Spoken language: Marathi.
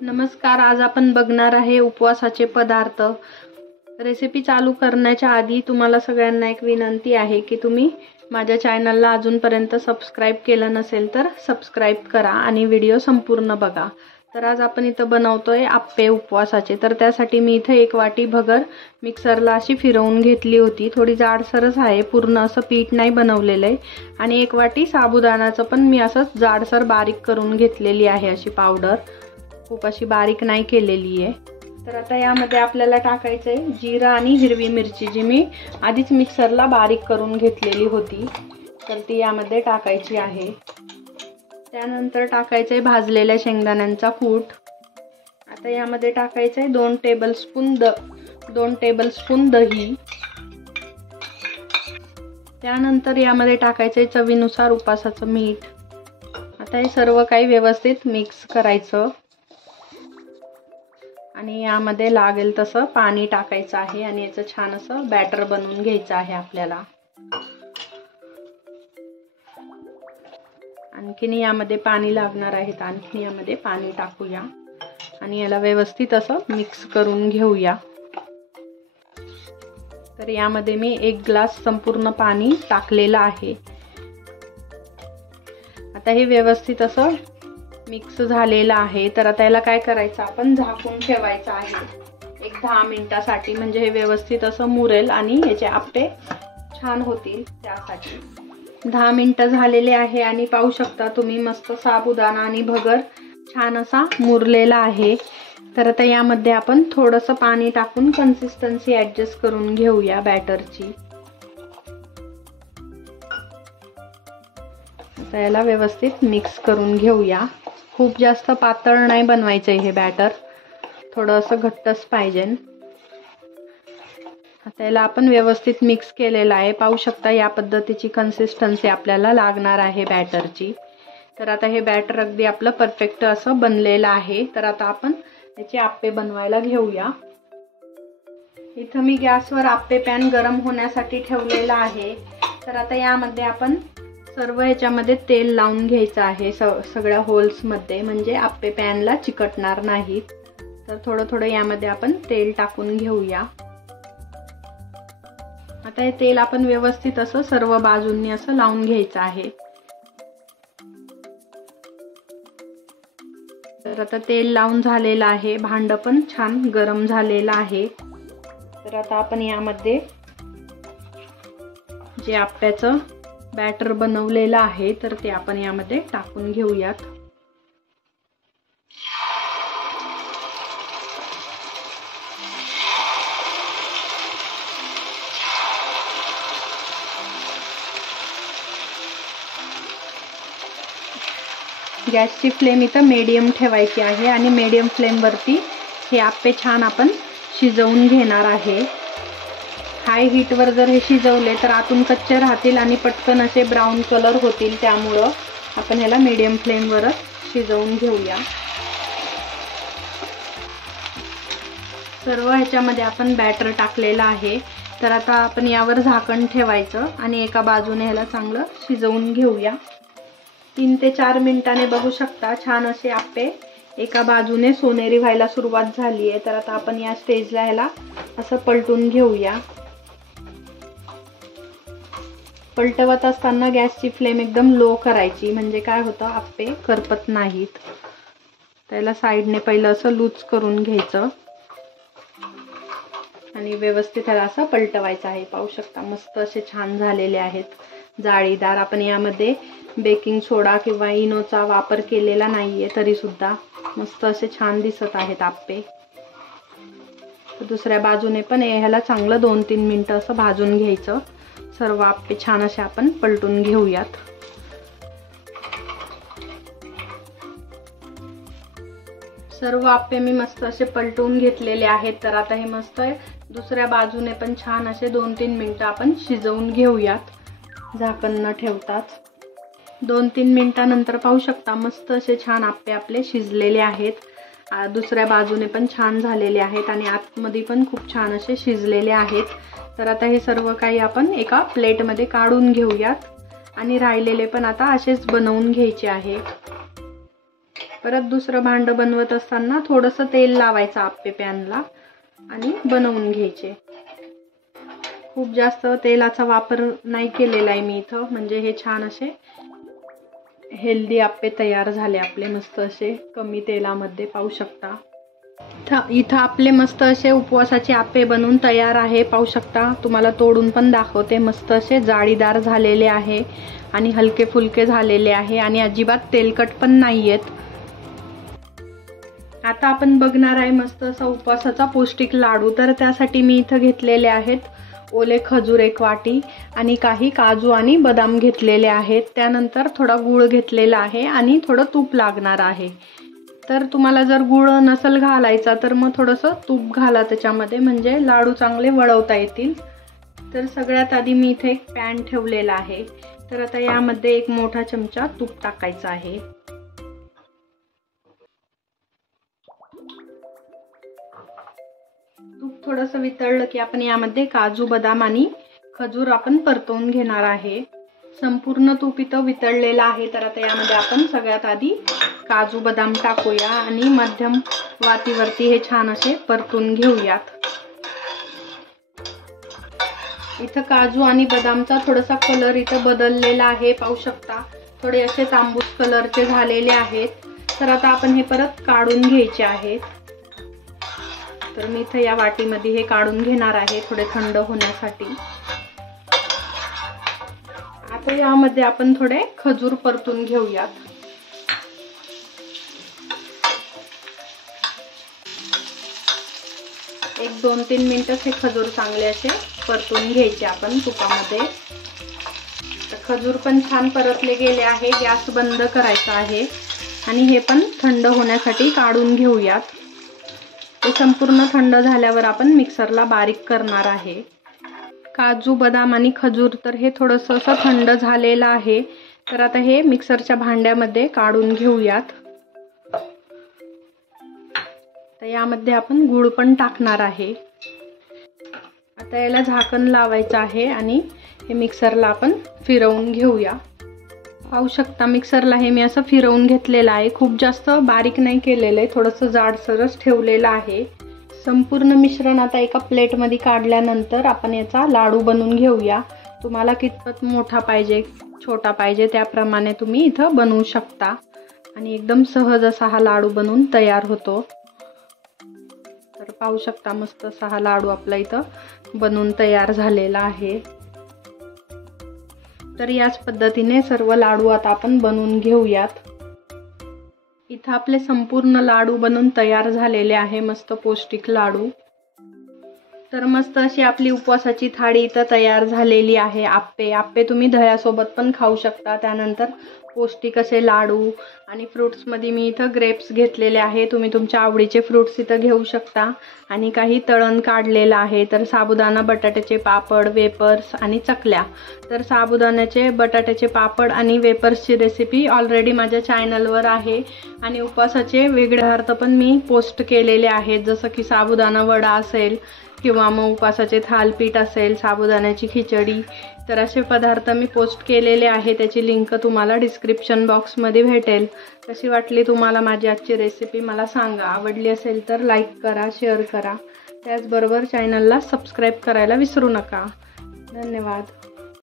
नमस्कार, आज आपण बघणार आहे उपवासाचे पदार्थ। रेसिपी चालू करण्याच्या आधी तुम्हाला सगळ्यांना एक विनंती आहे की तुम्ही माझ्या चॅनलला अजूनपर्यंत सबस्क्राइब केलं नसेल तर सबस्क्राइब करा आणि व्हिडिओ संपूर्ण बघा। तर आज आपण इथं बनवतोय आप्पे उपवासाचे। तर त्यासाठी मी इथे एक वाटी भगर मिक्सरला अशी फिरवून घेतली होती। थोडी जाडसरच आहे, पूर्ण असं पीठ नाही बनवलेलं आहे। आणि एक वाटी साबुदाण्याचं पण मी असं जाडसर बारीक करून घेतलेली आहे, अशी पावडर, खूप अशी बारीक नाही केलेली आहे। तर आता यामध्ये आपल्याला टाकायचं आहे जिरा आणि हिरवी मिरची, जी मी आधीच मिक्सरला बारीक करून घेतलेली होती, तर ती यामध्ये टाकायची आहे। त्यानंतर टाकायचं आहे भाजलेल्या शेंगदाण्यांचा कूट। आता यामध्ये टाकायचं आहे 2 टेबलस्पून दही। त्यानंतर यामध्ये टाकायचं आहे चवीनुसार उपासाचं मीठ। आता हे सर्व काही व्यवस्थित मिक्स करायचं आणि यामध्ये लागेल तसं पाणी टाकायचं आहे आणि याचं छान असं बॅटर बनवून घ्यायचं आहे आपल्याला। आणखीन यामध्ये पाणी लागणार आहे, तर आणखीन यामध्ये पाणी टाकूया आणि याला व्यवस्थित असं मिक्स करून घेऊया। तर यामध्ये मी 1 ग्लास संपूर्ण पाणी टाकलेलं आहे। आता हे व्यवस्थित असं मिक्स झालेलं आहे। तर आता याला काय करायचं, आपण झाकून ठेवायचं आहे 10 मिनिटासाठी, म्हणजे हे व्यवस्थित असं मुरेल आणि याचे आप्पे छान होतील। त्यासाठी 10 मिनिटं झालेले आहे आणि पाहू शकता तुम्ही मस्त साबुदाणा आणि भगर छान असा मुरलेला आहे। तर आता यामध्ये आपण थोडंसं पाणी टाकून कन्सिस्टन्सी ऍडजस्ट करून घेऊया बॅटरची। आता याला व्यवस्थित मिक्स करून घेऊया। खूप जास्त पातळ नाही बनवायचं हे बॅटर, थोडं असं घट्टच पाहिजे। आता याला आपण व्यवस्थित मिक्स केलेलं आहे, पाहू शकता या पद्धतीची कन्सिस्टन्सी आपल्याला लागणार आहे बॅटरची। तर आता हे बॅटर अगदी आपलं परफेक्ट असं बनलेलं आहे। तर आता आपण याचे आप्पे बनवायला घेऊया। इथं मी गॅसवर आप्पे पॅन गरम होण्यासाठी ठेवलेला आहे। तर आता यामध्ये आपण सर्व ह्याच्यामध्ये तेल लावून घ्यायचं आहे सगळ्या होल्स मध्ये, म्हणजे आप्पे पॅनला चिकटणार नाहीत। तर थोडं थोडं यामध्ये आपण तेल टाकून घेऊया। आता हे तेल आपण व्यवस्थित असं सर्व बाजूंनी असं लावून घ्यायचं आहे। तर आता तेल लावून झालेलं आहे, भांड पण छान गरम झालेलं आहे। तर आता आपण यामध्ये जे आप्प्याचं बॅटर बनवलेलं आहे तर ते आपण यामध्ये टाकून घेऊयात। गॅसची फ्लेम इथं मीडियम ठेवायची आहे आणि मीडियम फ्लेम वरती हे आप्पे छान आपण शिजवून घेणार आहे। हाय हीट वर जर हे शिजवले तर आतून कच्चे राहतील आणि पटकन असे ब्राऊन कलर होतील, त्यामुळं आपण ह्याला मीडियम फ्लेम वरच शिजवून घेऊया। सर्व ह्याच्यामध्ये आपण बॅटर टाकलेलं आहे। तर आता आपण यावर झाकण ठेवायचं आणि एका बाजूने ह्याला चांगलं शिजवून घेऊया। 3 ते 4 मिनिटांनी बघू शकता छान असे आप्पे एका बाजूने सोनेरी व्हायला सुरुवात झाली आहे। तर आता आपण या स्टेजला ह्याला असं पलटून घेऊया। पलटवत असताना गॅसची फ्लेम एकदम लो करायची, म्हणजे काय होतं आप्पे करपत नाहीत। त्याला साईडने पहिलं असं लूज करून घ्यायचं आणि व्यवस्थित त्याला असं पलटवायचं आहे। पाहू शकता मस्त असे छान झालेले आहेत, जाळीदार। आपण यामध्ये बेकिंग सोडा किंवा इनोचा वापर केलेला नाहीये, तरी सुद्धा मस्त असे छान दिसत आहेत आप्पे। दुसऱ्या बाजूने पण ह्याला चांगलं 2-3 मिनिटं असं भाजून घ्यायचं। सर्व आप्पे छान असे आपण पलटून घेऊयात। सर्व आप्पे मी मस्त असे पलटून घेतलेले आहेत। तर आता हे मस्त दुसऱ्या बाजूने पण छान असे 2-3 मिनिटं आपण शिजवून घेऊयात, झाकण न ठेवताच। 2-3 मिनिटांनंतर पाहू शकता मस्त असे छान आप्पे आपले शिजलेले आहेत। दुसऱ्या बाजूने पण छान झालेले आहेत आणि आतमध्ये पण खूप छान असे शिजलेले आहेत। तर आता हे सर्व काही आपण एका प्लेटमध्ये काढून घेऊयात आणि राहिलेले पण आता असेच बनवून घ्यायचे आहेत। परत दुसरं भांडं बनवत असताना थोडंसं तेल लावायचं आप्पे पॅनला आणि बनवून घ्यायचे. खूप जास्त तेलाचा वापर नाही केलेला आहे मी इथं, म्हणजे हे छान असे हेल्दी आप्पे तयार झाले आपले, मस्त असे कमी तेलामध्ये. पाहू शकता इथं आपले मस्त असे उपवासाचे आप्पे बनवून तयार आहे. पाहू शकता, तुम्हाला तोडून पण दाखवते. मस्त असे जाळीदार झालेले आहे आणि हलके फुलके झालेले आहे आणि अजिबात तेलकट पण नाहीयेत. आता आपण बघणार आहे मस्त असा उपवासाचा पौष्टिक लाडू. तर त्यासाठी मी इथं घेतलेले आहेत ओले खजूर 1 वाटी आणि काही काजू आणि बदाम घेतलेले आहेत. त्यानंतर थोडा गूळ घेतलेला आहे आणि थोडं तूप लागणार आहे. तर तुम्हाला जर गूळ नसेल घालायचा तर मग थोडंसं तूप घाला त्याच्यामध्ये, म्हणजे लाडू चांगले वळवता येतील. तर सगळ्यात आधी मी इथे एक पॅन ठेवलेला आहे. तर आता यामध्ये 1 मोठा चमचा तूप टाकायचा आहे. तूप थोडंसं वितळलं की आपण यामध्ये काजू बदाम आणि खजूर आपण परतवून घेणार आहे. संपूर्ण तूप इथं वितळलेलं आहे. तर आता यामध्ये आपण सगळ्यात आधी काजू बदाम टाकूया आणि मध्यम वातीवरती हे छान असे परतून घेऊयात. इथं काजू आणि बदामचा थोडासा कलर इथं बदललेला आहे. पाहू शकता, थोडे असे तांबूस कलरचे झालेले आहेत. तर आता आपण हे परत काढून घ्यायचे आहेत. तर मी इथं या वाटीमध्ये हे काढून घेणार आहे थोडे थंड होण्यासाठी. आता यामध्ये आपण थोडे खजूर परतून घेऊयात. एक 2-3 मिनिटं हे खजूर चांगले असे परतून घ्यायचे आपण तुपामध्ये. तर खजूर पण छान परतले गेले आहे. गॅस बंद करायचा आहे आणि हे पण थंड होण्यासाठी काढून घेऊयात. ते संपूर्ण थंड झाल्यावर आपण मिक्सरला बारीक करणार आहे. काजू बदाम आणि खजूर तर हे थोडंसं असं थंड झालेलं आहे. तर आता हे मिक्सरच्या भांड्यामध्ये काढून घेऊयात. तर यामध्ये आपण गूळ पण टाकणार आहे. आता याला झाकण लावायचं आहे आणि हे मिक्सरला आपण फिरवून घेऊया. पाहू शकता, मिक्सरला हे मी असं फिरवून घेतलेलं आहे. खूप जास्त बारीक नाही केलेलं आहे, थोडंसं जाडसरच ठेवलेलं आहे. संपूर्ण मिश्रण आता एका प्लेटमध्ये काढल्यानंतर आपण याचा लाडू बनवून घेऊया. तुम्हाला कितपत मोठा पाहिजे छोटा पाहिजे त्याप्रमाणे तुम्ही इथं बनवू शकता आणि एकदम सहज असा हा लाडू बनवून तयार होतो. तर पाहू शकता, मस्त असा हा लाडू आपला इथं बनवून तयार झालेला आहे. तर याच पद्धतीने सर्व लाडू आता आपण बनवून घेऊयात. इथं आपले संपूर्ण लाडू बनवून तयार झालेले आहे, मस्त पौष्टिक लाडू. तर मस्त अशी आपली उपवासाची थाळी इथं तयार झालेली आहे. आप्पे तुम्ही दह्यासोबत पण खाऊ शकता. त्यानंतर पौष्टिक असे लाडू आणि फ्रुट्समध्ये मी इथं ग्रेप्स घेतलेले आहे. तुम्ही तुमच्या आवडीचे फ्रुट्स इथं घेऊ शकता. आणि काही तळण काढलेलं आहे. तर साबुदाणा बटाट्याचे पापड, वेपर्स आणि चकल्या. तर साबुदाण्याचे बटाट्याचे पापड आणि वेपर्सची रेसिपी ऑलरेडी माझ्या चॅनलवर आहे आणि उपवासाचे वेगळे पदार्थ पण मी पोस्ट केलेले आहेत, जसं की साबुदाणा वडा असेल किंवा मग उपवासाचे थालपीठ असेल, साबुदाण्याची खिचडी. तर असे पदार्थ मी पोस्ट केलेले आहे. त्याची लिंक तुम्हाला डिस्क्रिप्शन बॉक्समध्ये भेटेल. कशी वाटली तुम्हाला माझी आजची रेसिपी मला सांगा. आवडली असेल तर लाईक करा, शेअर करा. त्याचबरोबर चॅनलला सबस्क्राईब करायला विसरू नका. धन्यवाद.